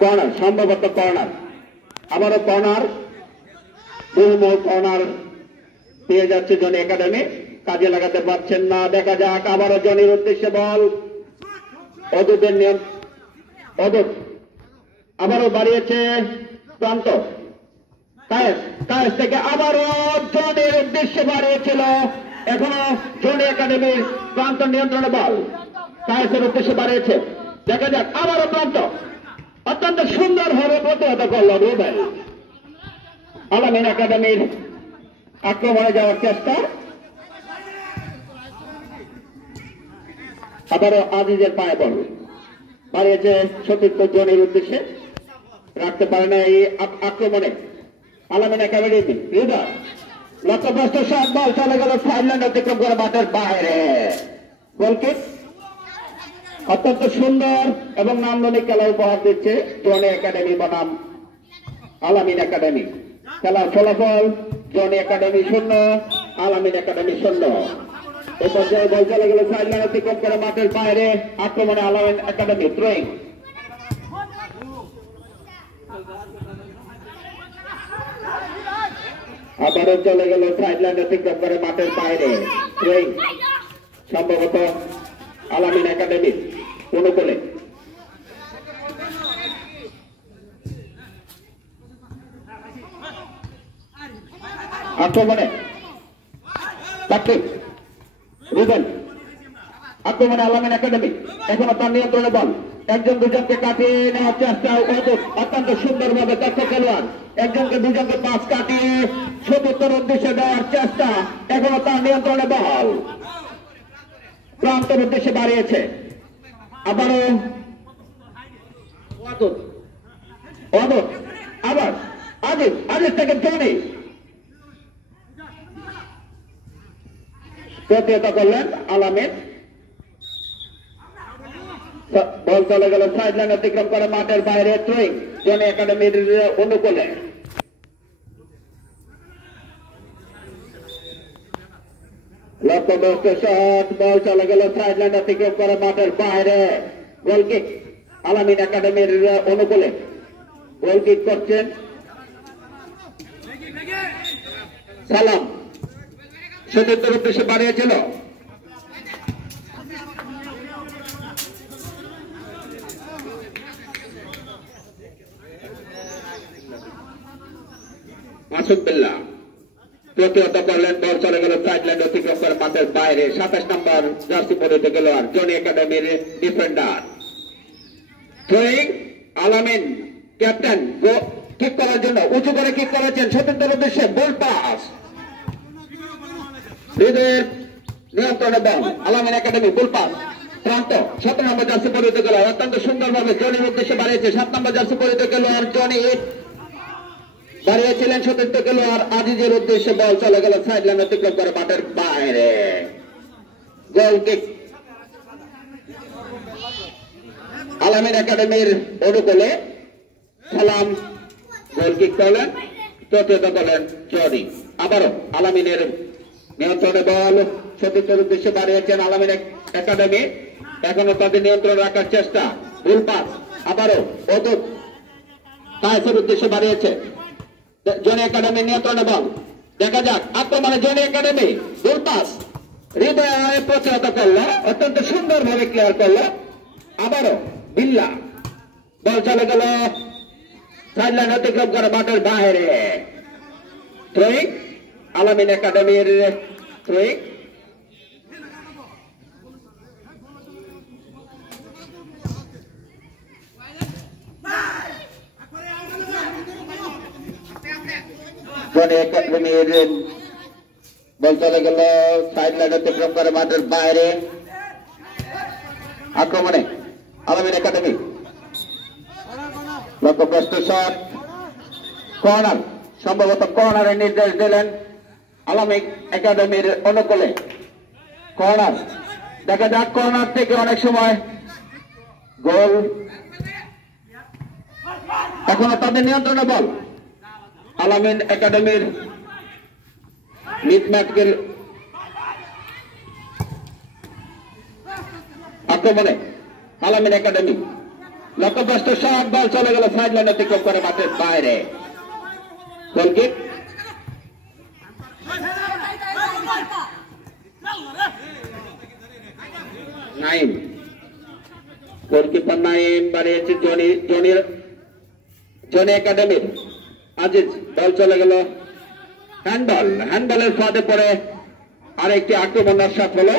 Corner, সম্ভবত corner, আবারও corner, বহু কর্নার পেয়ে যাচ্ছে জনি একাডেমি, কাজে লাগাতে পারছেন না। দেখা যাক, আবারও জনির উদ্দেশ্যে বল, অদূতের নিয়ম, অদূত আবারও বাড়িয়েছে প্রান্ত, কায়েস থেকে আবারও জনির উদ্দেশ্যে বাড়িয়েছিল, এখনো জনি একাডেমির প্রান্ত নিয়ন্ত্রণে বল, কায়েসের উদ্দেশ্যে বাড়িয়েছে। দেখা যাক, আবারও প্রান্ত অত্যন্ত সুন্দরভাবে প্রতিহত করল রুবেল। আলামিন একাডেমির আক্রমণে যাওয়ার চেষ্টা, আবারও আজিজের পায়ে বল বাড়িয়েছে সতীর্থ জনির উদ্দেশ্যে, রাখতে পারে না এই আক্রমণে আলামিন একাডেমি। হৃদয় লক্ষ্যভ্রষ্ট শট, বল চলে গেল ফাইনাল অতিক্রম করে মাঠের বাইরে। গোলকিক অত্যন্ত সুন্দর এবং নান্দনিক খেলা উপহার দিচ্ছে জনি একাডেমি বনাম আলামিন একাডেমি। খেলার ফলাফল জনি একাডেমি 0, আলামিন একাডেমি 0। এই পর্যায়ে বল চলে গেল ফাইনাল অতিক্রম করে মাঠের বাইরে, আক্রমণে আলামিন একাডেমি। থ্রোয়িং, আবারও চলে গেল সাইডলাইন অতিক্রম করে মাঠের বাইরে। থ্রোয়িং সম্ভবত আলামিন একাডেমি অনুকূলে। আক্রমণে রুবেল, আক্রমণে আলামিন একাডেমি, এখনো তার নিয়ন্ত্রণে বল, একজন দুজনকে কাটিয়ে নেওয়ার চেষ্টা, অত্যন্ত সুন্দরভাবে দক্ষ খেলোয়াড়, একজনকে দুজনকে পাস কাটিয়ে সতীর্থের উদ্দেশ্যে দেওয়ার চেষ্টা, এখনো তার নিয়ন্ত্রণে বল, প্রান্তের উদ্দেশ্যে বাড়িয়েছে। আবারও আবার আজিজ থেকে জনি প্রতিহত করলেন আলামিন। বল চলে গেল সাইডলাইন অতিক্রম করে মাঠের বাইরে। থ্রোয়িং জনি একাডেমির অনুকূলে। লক্ষ্যভ্রষ্ট শট, বল চলে গেল সাইডলাইন অতিক্রম করে মাঠের বাইরে। গোলকিক আলামিন একাডেমির অনুকূলে। গোলকিক করছেন সালাম, সতীর্থের উদ্দেশ্যে বাড়িয়েছিল। মাসুদ বিল্লাহ প্রতিহত করলেন, বল চলে গেল সাইডলাইন অতিক্রম করে মাঠের বাইরে। 27 নম্বর জার্সি পরিহিত খেলোয়াড় জনি একাডেমির ডিফেন্ডার। থ্রোয়িং আলামিন ক্যাপ্টেন কিক করার জন্য উঁচু করে কিক করেছেন সতীর্থের উদ্দেশ্যে, বল পাস, হৃদয়ের নিয়ন্ত্রণে বল, আলামিন একাডেমি বল পাস, প্রান্ত 17 নম্বর জার্সি পরিহিত খেলোয়াড় অত্যন্ত সুন্দরভাবে জনির উদ্দেশ্যে বাড়িয়েছে। 7 নম্বর জার্সি পরিহিত খেলোয়াড় জনি বাড়িয়েছিলেন সতীর্থ খেলোয়াড় আজিজের উদ্দেশ্যে, বল চলে গেল সাইডলাইন অতিক্রম করে মাঠের বাইরে। গোলকিক আলামিন একাডেমির অনুকূলে। সালাম গোলকিক করলেন, প্রতিহত করলেন জনি। আবারও আলামিনের নিয়ন্ত্রণে বল, সতীর্থের উদ্দেশ্যে বাড়িয়েছেন আলামিন একাডেমি, এখনো তাদের নিয়ন্ত্রণ রাখার চেষ্টা। ভুল পাস, আবারও অদূত কায়েসের উদ্দেশ্যে বাড়িয়েছে জনি একাডেমি, নিয়ন্ত্রণে বল। দেখা যাক, আক্রমণে জনি একাডেমি, ভুল পাস, হৃদয় প্রতিহত করলো, অত্যন্ত সুন্দরভাবে ক্লিয়ার করলো। আবারও বিল্লাহ, বল চলে গেল সাইডলাইন অতিক্রম করে মাঠের বাইরে। থ্রোয়িং আলামিন একাডেমির থ্রোয়িং। জনি একাডেমির বল চলে গেল সাইডলাইন অতিক্রম করে মাঠের বাইরে। আক্রমণে আলামিন একাডেমি, লক্ষ্যভ্রষ্ট শট, কর্নার, সম্ভবত কর্নারের নির্দেশ দিলেন আলামিন একাডেমির অনুকূলে। কর্নার, দেখা যাক, কর্নার থেকে অনেক সময় গোল, এখনো তাদের নিয়ন্ত্রণে বল, আলামিন একাডেমির মিসম্যাচের আক্রমণে আলামিন একাডেমি। লক্ষ্যভ্রষ্ট শট, বল চলে গেল সাইড লাইন অতিক্রম করে মাঠের বাইরে। গোলকিক নাইম, গোলকিপার নাইম বাড়িয়েছে জনি একাডেমির আজিজ। বল চলে গেল হ্যান্ডবল, হ্যান্ডবলের ফাঁদে পড়ে আরেকটি আক্রমণের শট হলো।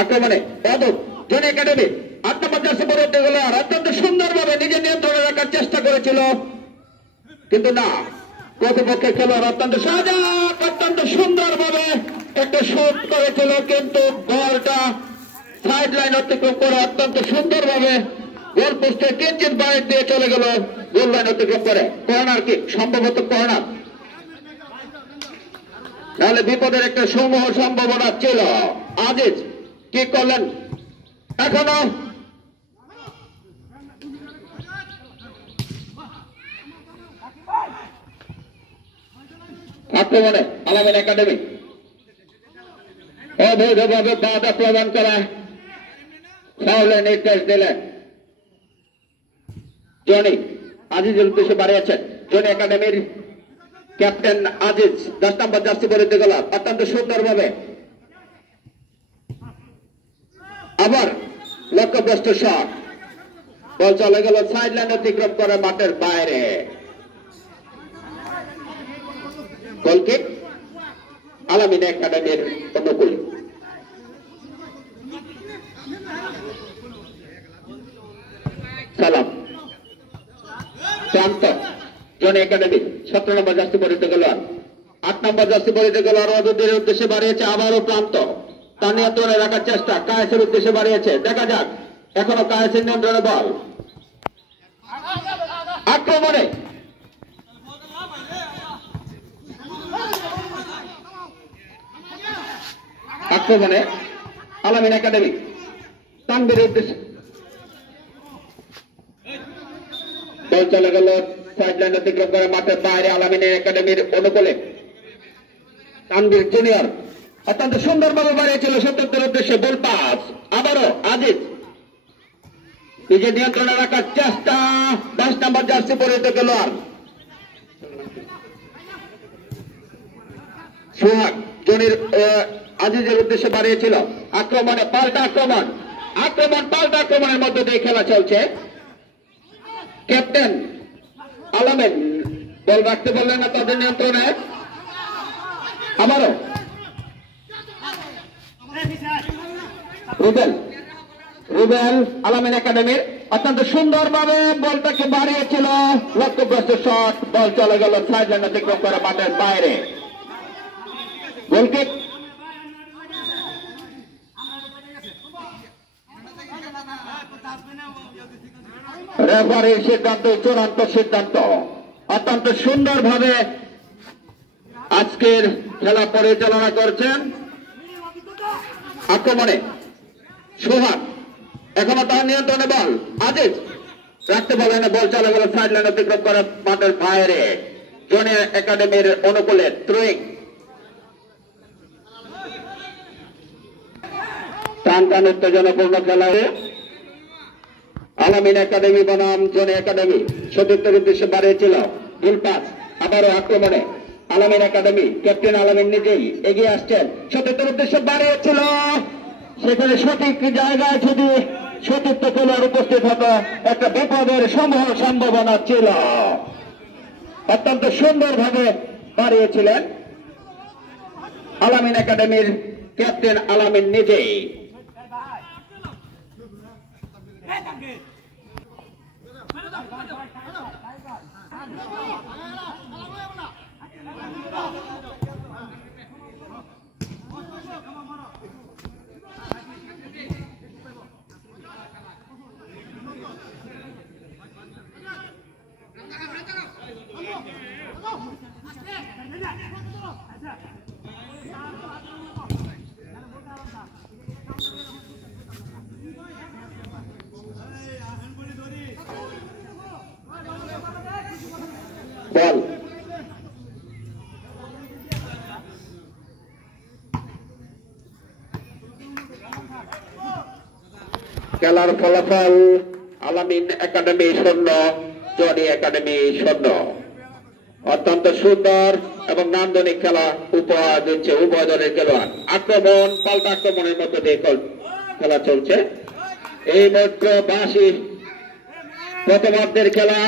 আক্রমণে পদক জনি একাডেমি 8 নম্বর জার্সি পরে উঠে গেল আর অত্যন্ত সুন্দরভাবে নিজের নিয়ন্ত্রণে রাখার চেষ্টা করেছিল, কিন্তু না, প্রতিপক্ষের খেলোয়াড় অত্যন্ত সুন্দরভাবে একটা শুট করেছিল, কিন্তু বলটা সাইড লাইন অতিক্রম করে অত্যন্ত সুন্দরভাবে গোল পোস্টে কিঞ্চিত বাইরে দিয়ে চলে গেল গোল লাইন অতিক্রম করে। কর্নার কিক, সম্ভবত কর্নার, তাহলে বিপদের একটা সমূহ সম্ভাবনা ছিল। আজিজ কি করলেন, এখনো আক্রমণে আলামিন একাডেমি অবৈধভাবে বাধা প্রদান করা, ফাউলের নির্দেশ দিলেন জনি। আজিজের উদ্দেশ্যে বাড়িয়েছেন জনি একাডেমির ক্যাপ্টেন আজিজ, 10 নম্বর জার্সি পরিতে গেল অত্যন্ত সুন্দরভাবে। আবার লক্ষ্যভ্রষ্ট শট, বল চলে গেল সাইড লাইন অতিক্রম করে মাঠের বাইরে। গোলকিক আলামিন একাডেমির অনুকূল। সালাম প্রান্ত জনি একাডেমি 17 নম্বর জার্সি পরিতে গেল 8 নম্বর জার্সি পরিতে গেল আর অদূরের উদ্দেশ্যে বাড়িয়েছে আবারও প্রান্ত, তার নিয়ন্ত্রণে রাখার চেষ্টা কায়েসের উদ্দেশ্যে বাড়িয়েছে, দেখা যাক এখনো কায়েসের নিয়ন্ত্রণে বল। আক্রমণে আলামিন একাডেমি তানভীরের উদ্দেশ্যে বল চলে গেল সাইড লাইন অতিক্রম করে মাঠের বাইরে আলামিন একাডেমির অনুকূলে। তানভীর জুনিয়র অত্যন্ত সুন্দরভাবে বাড়িয়েছিল সত্যের উদ্দেশ্যে, বল পাস আবারও আজিজ, নিজের নিয়ন্ত্রণে রাখার চেষ্টা 10 নম্বর জার্সি পরিহিত খেলোয়াড় সোহাগ জনির আজিজের উদ্দেশ্যে বাড়িয়েছিল। আক্রমণে পাল্টা আক্রমণের মধ্যে দিয়ে খেলা চলছে। ক্যাপ্টেন আলামিন বল রাখতে বললেন না তাদের নিয়ন্ত্রণে। আবারও রুবেল আলামিন একাডেমির অত্যন্ত সুন্দরভাবে বলটাকে বাড়িয়েছিল, লক্ষ্যভ্রষ্ট শট, বল চলে গেল সাইড লাইন অতিক্রম করে মাঠের বাইরে। গোলকিক রেফারির সিদ্ধান্ত চূড়ান্ত সিদ্ধান্ত। অত্যন্ত সুন্দরভাবে আজকের খেলা পরিচালনা করছেন। আক্রমণে সোহাগ, এখনো তার নিয়ন্ত্রণে বল, আজিজ রাখতে বলেন, বল চলে গেল সাইড লাইন অতিক্রম করে মাঠের বাইরে। জনি একাডেমির অনুকূলে থ্রোয়িং, টান উত্তেজনাপূর্ণ খেলায় আলামিন একাডেমি বনাম জনি একাডেমি সতীর্থের উদ্দেশ্যে বাড়িয়েছিল গোল পাস। আবারও আক্রমণে আলামিন একাডেমি, ক্যাপ্টেন আলামিন নিজেই এগিয়ে আসছেন, সতীর্থের উদ্দেশ্যে বাড়িয়েছিল, সেখানে সঠিক জায়গায় যদি সতীর্থ খেলোয়াড় উপস্থিত হতো একটা বিপদের সমূহ সম্ভাবনা ছিল। অত্যন্ত সুন্দরভাবে বাড়িয়েছিলেন আলামিন একাডেমির ক্যাপ্টেন আলামিন নিজেই। বল খেলার ফলাফল আলামিন একাডেমি 0, জনি একাডেমি 0। অত্যন্ত সুন্দর এবং নান্দনিক খেলা উপহার দিচ্ছে উভয় দলের খেলোয়াড়। আক্রমণ, পাল্টা আক্রমণের মধ্যে দিয়ে খেলা চলছে। এই মাত্র 82 প্রথমার্ধের খেলা।